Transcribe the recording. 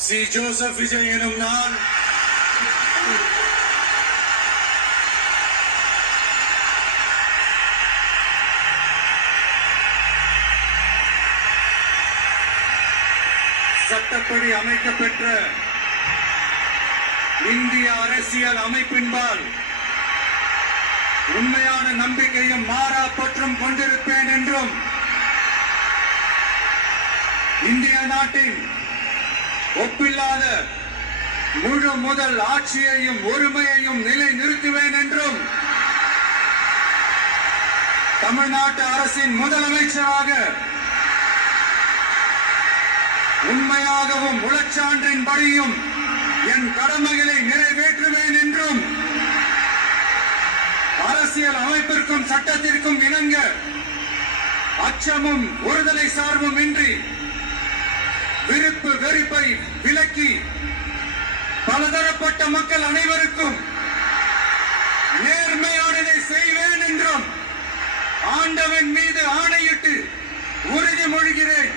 C. Joseph Vijay எனும் நான் சட்டப்படி அமைக்கப்பெற்ற இந்திய அரசியல் அமைப்பின்பால் உண்மையான நம்பிக்கையும் மாறா பற்றும் கொண்டிருப்பேன் என்றும் இந்திய நாட்டின் ஒப்பில்லாத முழு முதல் ஆட்சியையும் ஒருமையையும் நிலை நிறுத்துவேன் என்றும் தமிழ்நாட்டு அரசின் முதலமைச்சராக உண்மையாகவும் உளச்சான்றின்படியும் என் கடமைகளை நிறைவேற்றுவேன் என்றும் அரசியல் அமைப்பிற்கும் சட்டத்திற்கும் இணங்க அச்சமும் ஒருதலை சார்பும் இன்றி விருப்பு வெறுப்பை விலக்கி பலதரப்பட்ட மக்கள் அனைவருக்கும் நேர்மையானதை செய்வேன் என்றும் ஆண்டவன் மீது ஆணையிட்டு உறுதிமொழிகிறேன்.